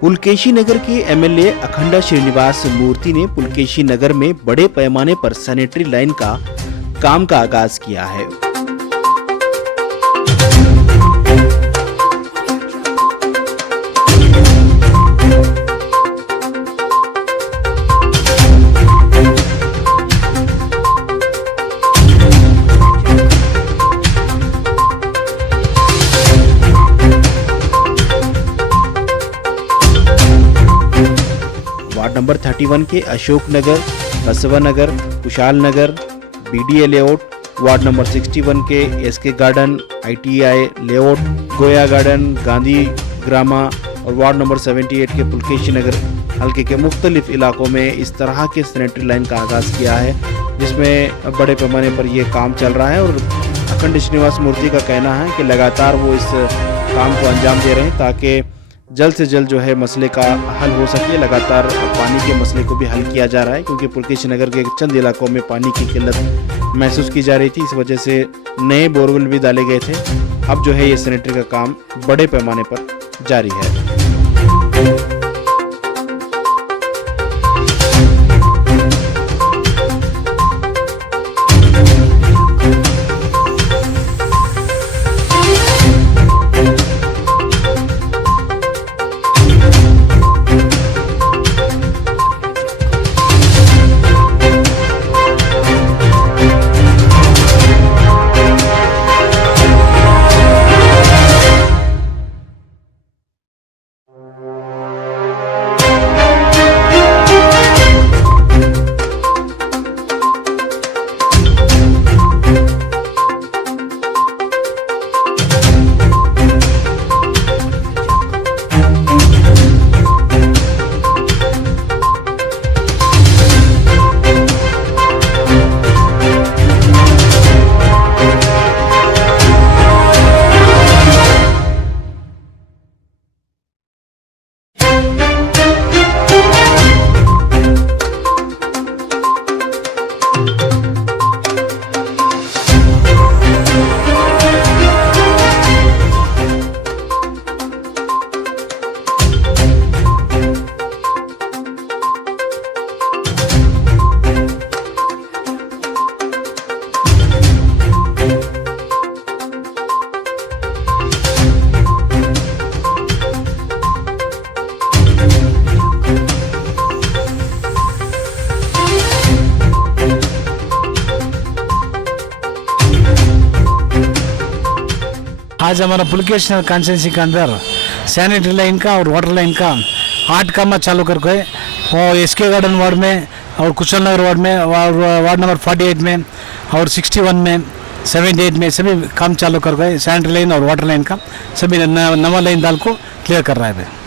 पुलकेशी नगर के एमएलए अखंडा श्रीनिवास मूर्ति ने पुलकेशी नगर में बड़े पैमाने पर सैनिटरी लाइन का काम का आगाज किया है। वार्ड नंबर 31 के अशोक नगर, बसवा नगर, कुशाल नगर, बीडीए लेआउट, वार्ड नंबर 61 के एसके गार्डन, आईटीआई लेआउट, गोया गार्डन, गांधी ग्रामा और वार्ड नंबर 78 के पुलकेशी नगर हल्के के मुख्तलिफ इलाकों में इस तरह के सैनिटरी लाइन का आगाज़ किया है, जिसमें बड़े पैमाने पर ये काम चल रहा है। और अखंड श्रीनिवास मूर्ति का कहना है कि लगातार वो इस काम को अंजाम दे रहे हैं ताकि जल्द से जल्द जो है मसले का हल हो सके। लगातार पानी के मसले को भी हल किया जा रहा है, क्योंकि पुलकेशी नगर के चंद इलाकों में पानी की किल्लत महसूस की जा रही थी। इस वजह से नए बोरवेल भी डाले गए थे। अब जो है ये सैनिटरी का काम बड़े पैमाने पर जारी है। आज हमारा पुलकेशी कॉन्स्टिट्यूंसी के अंदर सैनिटरी लाइन का और वाटर लाइन का 8 काम चालू करके और एसके गार्डन वार्ड में और कुशल नगर वार्ड में और वार्ड नंबर 48 में और 61 में 78 में सभी काम चालू कर गए। सैनिटरी लाइन और वाटर लाइन का सभी नवा लाइन डाल को क्लियर कर रहा है।